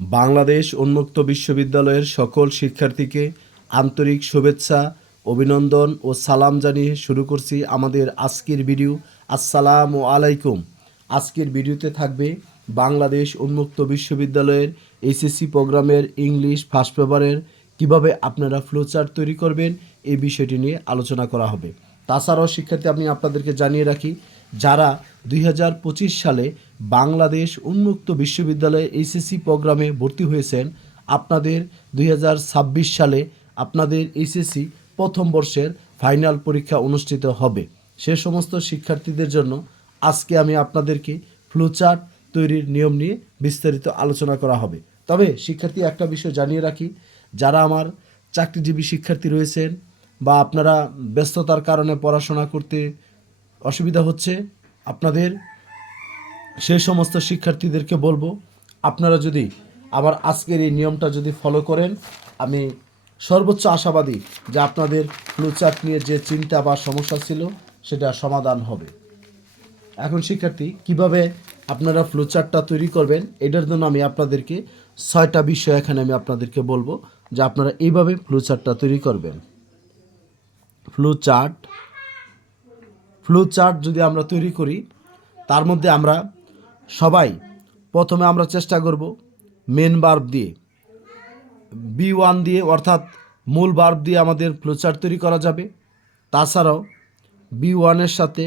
বাংলাদেশ উন্মুক্ত বিশ্ববিদ্যালয়ের সকল শিক্ষার্থীকে আন্তরিক শুভেচ্ছা, অভিনন্দন ও সালাম জানিয়ে শুরু করছি আমাদের আজকের ভিডিও। আসসালামু আলাইকুম। আজকের ভিডিওতে থাকবে বাংলাদেশ উন্মুক্ত বিশ্ববিদ্যালয়ের এসএসসি প্রোগ্রামের ইংলিশ ফার্স্ট পেপারের কীভাবে আপনারা ফ্লোচার্ট তৈরি করবেন, এই বিষয়টি নিয়ে আলোচনা করা হবে। তাছাড়াও শিক্ষার্থী, আমি আপনাদেরকে জানিয়ে রাখি যারা দুই হাজার পঁচিশ সালে বাংলাদেশ উন্মুক্ত বিশ্ববিদ্যালয়ে এইচএসসি প্রোগ্রামে ভর্তি হয়েছেন, আপনাদের দুই হাজার ছাব্বিশ সালে আপনাদের এইচএসসি প্রথম বর্ষের ফাইনাল পরীক্ষা অনুষ্ঠিত হবে। সে সমস্ত শিক্ষার্থীদের জন্য আজকে আমি আপনাদেরকে ফ্লোচার্ট তৈরির নিয়ম নিয়ে বিস্তারিত আলোচনা করা হবে। তবে শিক্ষার্থী, একটা বিষয় জানিয়ে রাখি, যারা আমার চাকরিজীবী শিক্ষার্থী রয়েছেন বা আপনারা ব্যস্ততার কারণে পড়াশোনা করতে অসুবিধা হচ্ছে আপনাদের। সেই সমস্ত শিক্ষার্থীদেরকে বলব, আপনারা যদি আমার আজকের এই নিয়মটা যদি ফলো করেন, আমি সর্বোচ্চ আশাবাদী যে আপনাদের ফ্লুচার্ট নিয়ে যে চিন্তা বা সমস্যা ছিল, সেটা সমাধান হবে। এখন শিক্ষার্থী, কীভাবে আপনারা ফ্লোচার্টটা তৈরি করবেন, এটার জন্য আমি আপনাদেরকে ছয়টা বিষয় এখানে আমি আপনাদেরকে বলব, যে আপনারা এইভাবে ফ্লোচার্টটা তৈরি করবেন। ফ্লোচার্ট ফ্লো চার্ট যদি আমরা তৈরি করি, তার মধ্যে আমরা সবাই প্রথমে আমরা চেষ্টা করব মেন বার্ব দিয়ে। বি ওয়ান দিয়ে, অর্থাৎ মূল বার্ব দিয়ে আমাদের ফ্লোচার্ট তৈরি করা যাবে। তাছাড়াও বি ওয়ানের সাথে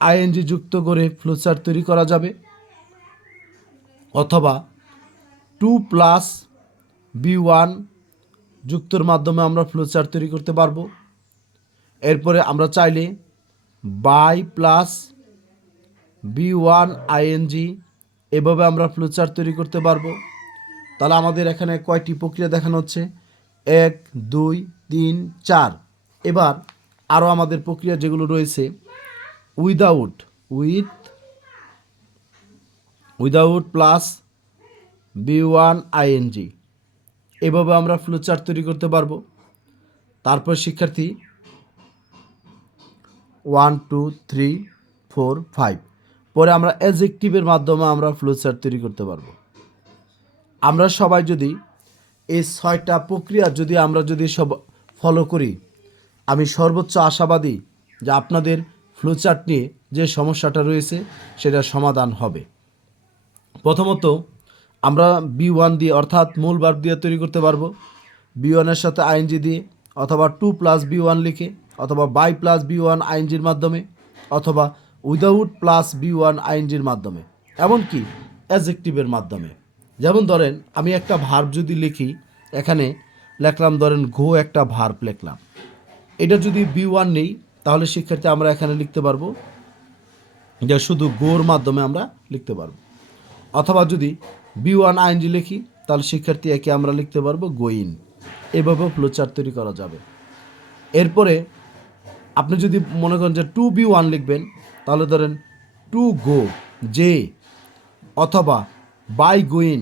আইএনজি যুক্ত করে ফ্লোচার্ট তৈরি করা যাবে। অথবা টু প্লাস বি ওয়ান যুক্তর মাধ্যমে আমরা ফ্লোচার্ট তৈরি করতে পারব। এরপরে আমরা চাইলে by plus B one ING এভাবে আমরা ফ্লোচার্ট তৈরি করতে পারব। তাহলে আমাদের এখানে কয়টি প্রক্রিয়া দেখানো হচ্ছে? এক, দুই, তিন, চার। এবার আরও আমাদের প্রক্রিয়া যেগুলো রয়েছে without with without plus B one ING এভাবে আমরা ফ্লোচার্ট তৈরি করতে পারব। তারপর শিক্ষার্থী one, two, three, four, five. পরে আমরা অ্যাজেক্টিভের মাধ্যমে আমরা ফ্লোচার্ট তৈরি করতে পারব। আমরা সবাই যদি এই ছয়টা প্রক্রিয়া যদি আমরা যদি সব ফলো করি, আমি সর্বোচ্চ আশাবাদী যে আপনাদের ফ্লোচার্ট নিয়ে যে সমস্যাটা রয়েছে সেটা সমাধান হবে। প্রথমত, আমরা বি ওয়ান দিয়ে অর্থাৎ মূল বার দিয়ে তৈরি করতে পারব। বি ওয়ানের সাথে আইএনজি দিয়ে অথবা টু প্লাস বি ওয়ান লিখে অথবা বাই প্লাস বি ওয়ান আইএনজির মাধ্যমে, অথবা উইদাউট প্লাস বি ওয়ান আইএনজির মাধ্যমে, এমনকি অ্যাজেক্টিভের মাধ্যমে। যেমন ধরেন, আমি একটা ভার্ব যদি লিখি, এখানে লেখলাম ধরেন ঘো একটা ভার্ব লেখলাম। এটা যদি বি ওয়ান নেই, তাহলে শিক্ষার্থী আমরা এখানে লিখতে পারব যে শুধু গোর মাধ্যমে আমরা লিখতে পারব। অথবা যদি বি ওয়ান আইনজি লিখি, তাহলে শিক্ষার্থী একে আমরা লিখতে পারব গোইন এভাবেও ফ্লোচার্ট তৈরি করা যাবে। এরপরে আপনি যদি মনে করেন যে টু বি ওয়ান লিখবেন, তাহলে ধরেন টু গো যে অথবা বাই গোইন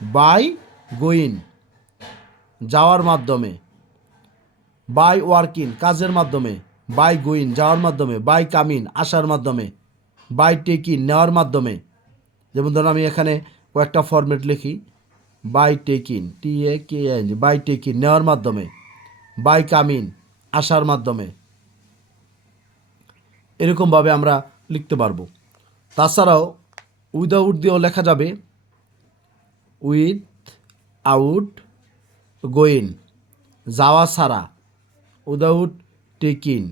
বাই গোইন যাওয়ার মাধ্যমে বাই ওয়ার্কিং কাজের মাধ্যমে বাই গোইন যাওয়ার মাধ্যমে বাই কামিন আসার মাধ্যমে বাই টেকিন নেওয়ার মাধ্যমে, যেমন ধরুন আমি এখানে কয়েকটা ফরম্যাট লিখি by taking T A K N by taking নেওয়ার মাধ্যমে বাই কামিন আসার মাধ্যমে এরকমভাবে আমরা লিখতে পারব। তাছাড়াও উইদাউট দিয়েও লেখা যাবে উইথ আউট গোইন যাওয়া ছাড়া উইদাউট টেকিন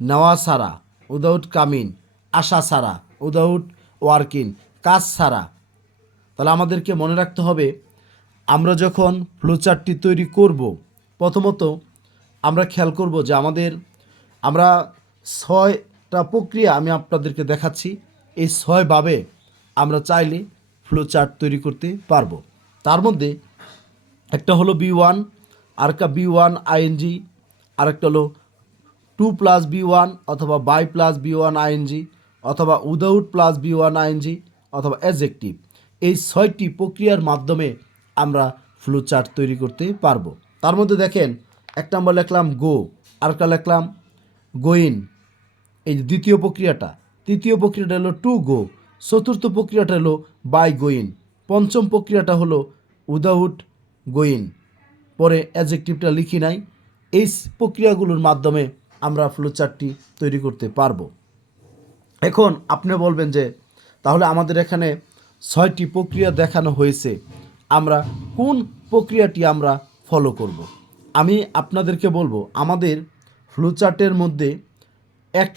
নেওয়া ছাড়া উইদাউট কামিন আসা ছাড়া উইদাউট ওয়ার্কিং কাজ সারা তাহলে আমাদেরকে মনে রাখতে হবে, আমরা যখন ফ্লোচার্টটি তৈরি করব, প্রথমত আমরা খেয়াল করব যে আমাদের, আমরা ছয়টা প্রক্রিয়া আমি আপনাদেরকে দেখাচ্ছি। এই ছয়ভাবে আমরা চাইলে ফ্লো চার্ট তৈরি করতে পারব। তার মধ্যে একটা হলো বি ওয়ান আরেকটা বি ওয়ান আইএনজি আরেকটা হলো টু প্লাস বি ওয়ান অথবা by plus B one ING অথবা without plus B one ING অথবা অ্যাজেক্টিভ এই ছয়টি প্রক্রিয়ার মাধ্যমে আমরা ফ্লো চার্ট তৈরি করতে পারব। তার মধ্যে দেখেন, এক নম্বর লিখলাম গো আরেকটা লিখলাম গোইন এই যে দ্বিতীয় প্রক্রিয়াটা, তৃতীয় প্রক্রিয়াটা হলো টু গো চতুর্থ প্রক্রিয়াটা হলো বাই গোইন পঞ্চম প্রক্রিয়াটা হলো উইদাউট গোয়িং পরে অ্যাজেক্টিভটা লিখি নাই, এই প্রক্রিয়াগুলোর মাধ্যমে আমরা ফ্লোচার্টটি তৈরি করতে পারব এখন আপনি বলবেন যে, তাহলে আমাদের এখানে ছয়টি প্রক্রিয়া দেখানো হয়েছে, আমরা কোন প্রক্রিয়াটি আমরা ফলো করব। আমি আপনাদেরকে বলব, আমাদের ফ্লোচার্টের মধ্যে এক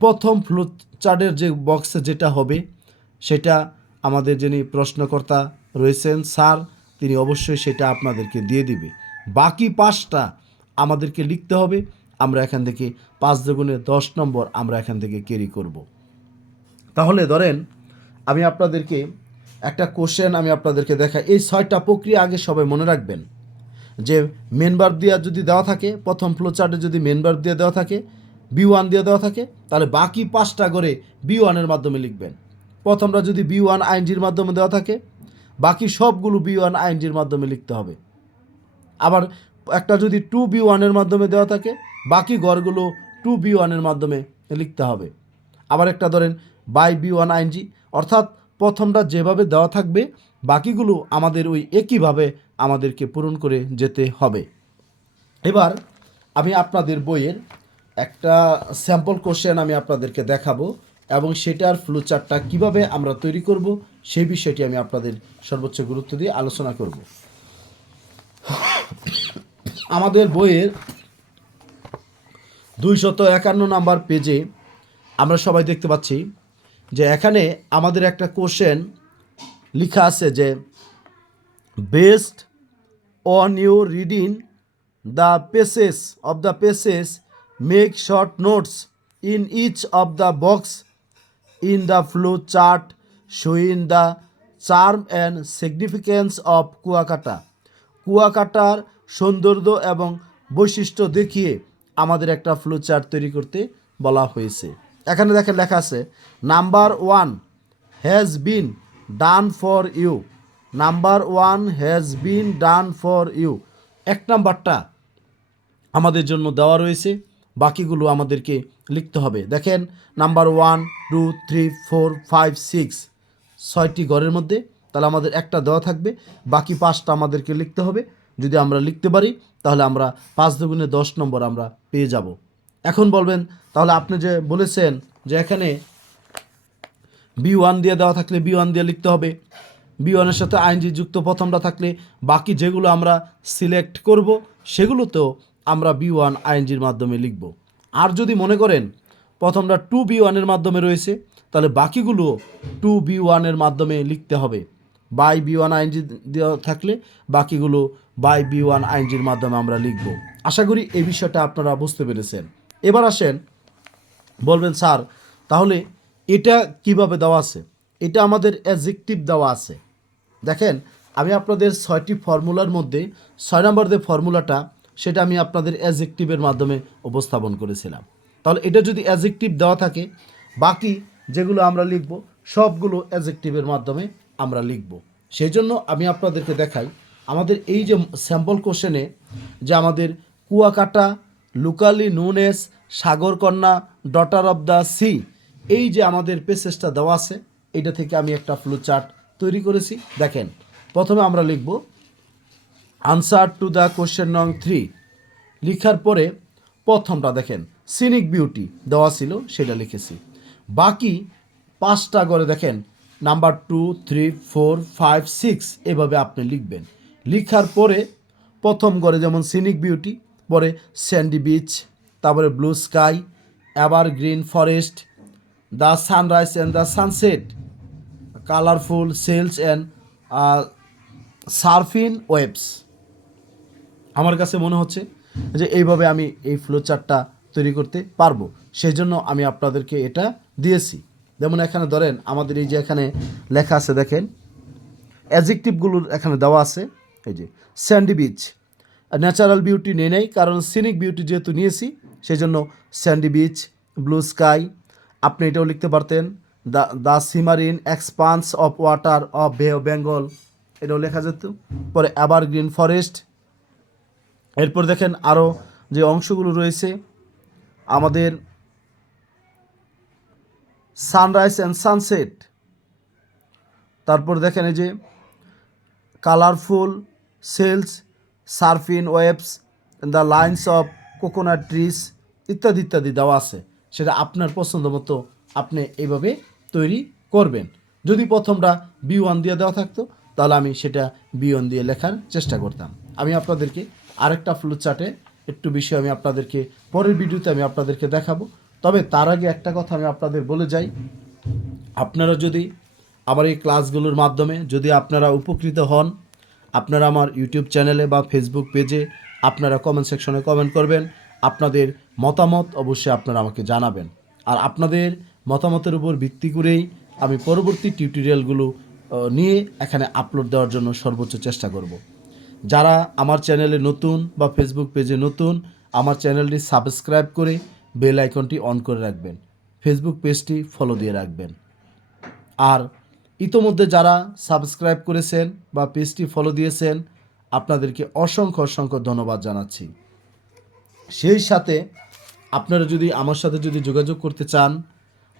প্রথম ফ্লোচার্টের যে বক্সে যেটা হবে, সেটা আমাদের যিনি প্রশ্নকর্তা রয়েছেন স্যার, তিনি অবশ্যই সেটা আপনাদেরকে দিয়ে দিবে। বাকি পাঁচটা আমাদেরকে লিখতে হবে, আমরা এখান থেকে পাঁচ দুগুণে দশ নম্বর আমরা এখান থেকে ক্যারি করব। তাহলে ধরেন, আমি আপনাদেরকে একটা কোশ্চেন আমি আপনাদেরকে দেখাই। এই ছয়টা প্রক্রিয়া আগে সবাই মনে রাখবেন। যে মেনবার দেওয়া যদি দেওয়া থাকে, প্রথম ফ্লো চার্টে যদি মেনবার দিয়ে দেওয়া থাকে বি ওয়ান দিয়ে দেওয়া থাকে, তাহলে বাকি পাঁচটা করে বি ওয়ানের মাধ্যমে লিখবেন। প্রথমটা যদি বি ওয়ান আইনজির মাধ্যমে দেওয়া থাকে, বাকি সবগুলো বি ওয়ান আইনজির মাধ্যমে লিখতে হবে। আবার একটা যদি টু বি ওয়ানের মাধ্যমে দেওয়া থাকে, বাকি গড়গুলো টু বি ওয়ানের মাধ্যমে লিখতে হবে। আবার একটা ধরেন বাই বি ওয়ান আইনজি অর্থাৎ প্রথমটা যেভাবে দেওয়া থাকবে, বাকিগুলো আমাদের ওই একইভাবে আমাদেরকে পূরণ করে যেতে হবে। এবার আমি আপনাদের বইয়ের একটা স্যাম্পল কোশ্চেন আমি আপনাদেরকে দেখাবো এবং সেটার ফ্লোচার্টটা কীভাবে আমরা তৈরি করব সেই বিষয়টি আমি আপনাদের সর্বোচ্চ গুরুত্ব দিয়ে আলোচনা করব। আমাদের বইয়ের দুইশত একান্ন নাম্বার পেজে আমরা সবাই দেখতে পাচ্ছি যে এখানে আমাদের একটা কোশ্চেন লেখা আছে যে best on you reading the passage of the passage make short notes in each of the box in the flow chart showing the charm and significance of Kuakata. কুয়াকাটার সৌন্দর্য এবং বৈশিষ্ট্য দেখিয়ে আমাদের একটা ফ্লো চার্ট তৈরি করতে বলা হয়েছে। এখানে দেখেন লেখা আছে number one has been done for you number one has been done for you এক নাম্বারটা আমাদের জন্য দেওয়া রয়েছে। বাকিগুলো আমাদেরকে লিখতে হবে। দেখেন, number one, two, three, four, five, six, ছয়টি ঘরের মধ্যে তাহলে আমাদের একটা দেওয়া থাকবে। বাকি পাঁচটা আমাদেরকে লিখতে হবে। যদি আমরা লিখতে পারি, তাহলে আমরা পাঁচ দুগুণে দশ নম্বর আমরা পেয়ে যাব। এখন বলবেন, তাহলে আপনি যে বলেছেন যে এখানে বি ওয়ান দিয়ে দেওয়া থাকলে বি ওয়ান দিয়ে লিখতে হবে। বি ওয়ানের সাথে আইনজি যুক্ত প্রথমটা থাকলে বাকি যেগুলো আমরা সিলেক্ট করব, সেগুলোতেও আমরা বি ওয়ান আইনজির মাধ্যমে লিখব। আর যদি মনে করেন প্রথমটা টু বি ওয়ানের মাধ্যমে রয়েছে, তাহলে বাকিগুলো টু বি ওয়ানের মাধ্যমে লিখতে হবে। বাই বি ওয়ান আইনজি দেওয়া থাকলে বাকিগুলো বাই বি ওয়ান আইনজির মাধ্যমে আমরা লিখব। আশা করি এই বিষয়টা আপনারা বুঝতে পেরেছেন। এবার আসেন, বলবেন, স্যার, তাহলে এটা কীভাবে দেওয়া আছে? এটা আমাদের অ্যাজেক্টিভ দেওয়া আছে। দেখেন, আমি আপনাদের ছয়টি ফর্মুলার মধ্যে ছয় নম্বর যে ফর্মুলাটা সেটা আমি আপনাদের অ্যাজেক্টিভের মাধ্যমে উপস্থাপন করেছিলাম। তাহলে এটা যদি অ্যাজেক্টিভ দেওয়া থাকে, বাকি যেগুলো আমরা লিখব, সবগুলো অ্যাজেক্টিভের মাধ্যমে আমরা লিখব। সেই জন্য আমি আপনাদেরকে দেখাই, আমাদের এই যে স্যাম্পল কোশ্চেনে যে আমাদের Kuakata, locally known as Sagarkanya daughter of the sea এই যে আমাদের পেসেজটা দেওয়া আছে, এইটা থেকে আমি একটা ফ্লো চার্ট তৈরি করেছি। দেখেন, প্রথমে আমরা লিখব আনসার টু দ্য কোশ্চেন নং থ্রি লিখার পরে প্রথমটা দেখেন। সিনিক বিউটি দেওয়া ছিল, সেটা লিখেছি। বাকি পাঁচটা করে দেখেন number two three four five six এভাবে আপনি লিখবেন। লিখার পরে প্রথম করে যেমন সিনিক বিউটি পরে স্যান্ডি বিচ তারপরে blue sky ever green forest the sunrise and the sunset colourful sails and surfing waves আমার কাছে মনে হচ্ছে যে এইভাবে আমি এই ফ্লো চার্টটা তৈরি করতে পারব। সেই জন্য আমি আপনাদেরকে এটা দিয়েছি। যেমন এখানে ধরেন আমাদের এই যে এখানে লেখা আছে, দেখেন অ্যাজেক্টিভগুলোর এখানে দেওয়া আছে, এই যে স্যান্ডি বিচ ন্যাচারাল বিউটি নেই, নাই, কারণ সিনিক বিউটি যেহেতু নিয়েছি সেই জন্য স্যান্ডি বিচ ব্লু স্কাই, আপনি এটাও লিখতে পারতেন। The the shimmering, expanse of water of bay of Bengal, এটাও লেখা যেত। পরে গ্রিন ফরেস্ট এরপর দেখেন আরও যে অংশগুলো রয়েছে, আমাদের সানরাইজ অ্যান্ড সানসেট তারপর দেখেন এই যে colourful sails surfing waves the lines of coconut trees ইত্যাদি ইত্যাদি দেওয়া আছে। সেটা আপনার পছন্দ মতো আপনি এইভাবে তৈরি করবেন। যদি প্রথমটা বি ওয়ান দিয়ে দেওয়া থাকতো, তাহলে আমি সেটা বি ওয়ান দিয়ে লেখার চেষ্টা করতাম। আমি আপনাদেরকে আরেকটা ফ্লো চার্টে একটু বিষয় আমি আপনাদেরকে, পরের ভিডিওতে আমি আপনাদেরকে দেখাবো। তবে তার আগে একটা কথা আমি আপনাদের বলে যাই। আপনারা যদি আমার এই ক্লাসগুলোর মাধ্যমে যদি আপনারা উপকৃত হন, আপনারা আমার ইউটিউব চ্যানেলে বা ফেসবুক পেজে আপনারা কমেন্ট সেকশনে কমেন্ট করবেন। আপনাদের মতামত অবশ্যই আপনারা আমাকে জানাবেন। আর আপনাদের মতামতের উপর ভিত্তি করেই আমি পরবর্তী টিউটোরিয়ালগুলো নিয়ে এখানে আপলোড দেওয়ার জন্য সর্বোচ্চ চেষ্টা করব। যারা আমার চ্যানেলে নতুন বা ফেসবুক পেজে নতুন, আমার চ্যানেলটি সাবস্ক্রাইব করে বেল আইকনটি অন করে রাখবেন। ফেসবুক পেজটি ফলো দিয়ে রাখবেন। আর ইতোমধ্যে যারা সাবস্ক্রাইব করেছেন বা পেজটি ফলো দিয়েছেন, আপনাদেরকে অসংখ্য অসংখ্য ধন্যবাদ জানাচ্ছি। সেই সাথে আপনারা যদি আমার সাথে যদি যোগাযোগ করতে চান,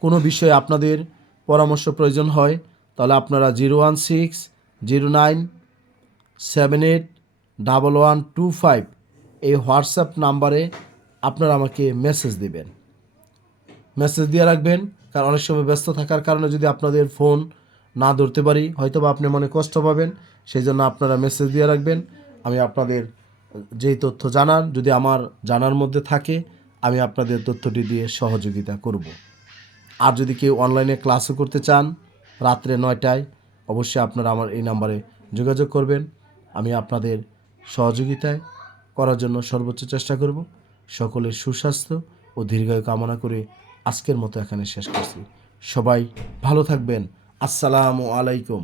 কোনো বিষয়ে আপনাদের পরামর্শ প্রয়োজন হয়, তাহলে আপনারা zero one six zero nine seven eight double one two five এই হোয়াটসঅ্যাপ নাম্বারে আপনারা আমাকে মেসেজ দেবেন। মেসেজ দিয়ে রাখবেন, কারণ অনেক সময় ব্যস্ত থাকার কারণে যদি আপনাদের ফোন না ধরতে পারি হয়তো বা আপনি মনে কষ্ট পাবেন, সেই জন্য আপনারা মেসেজ দিয়ে রাখবেন। আমি আপনাদের যেই তথ্য জানার, যদি আমার জানার মধ্যে থাকে, আমি আপনাদের তথ্যটি দিয়ে সহযোগিতা করব। আর যদি কেউ অনলাইনে ক্লাসও করতে চান, রাত্রে নয়টায়, অবশ্যই আপনারা আমার এই নাম্বারে যোগাযোগ করবেন। আমি আপনাদের সহযোগিতায় করার জন্য সর্বোচ্চ চেষ্টা করব। সকলের সুস্বাস্থ্য ও দীর্ঘায়ু কামনা করে আজকের মতো এখানে শেষ করছি। সবাই ভালো থাকবেন। আসসালামু আলাইকুম।